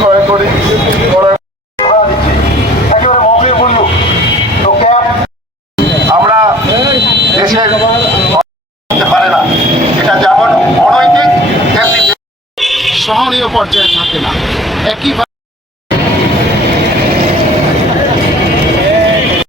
ক্রয় করে একেবারে মফিল মূল্য তো ক্যাব আমরা দেশের পারে না, এটা যেমন অনৈতিক সহনীয় পর্যায়ে থাকে না। একই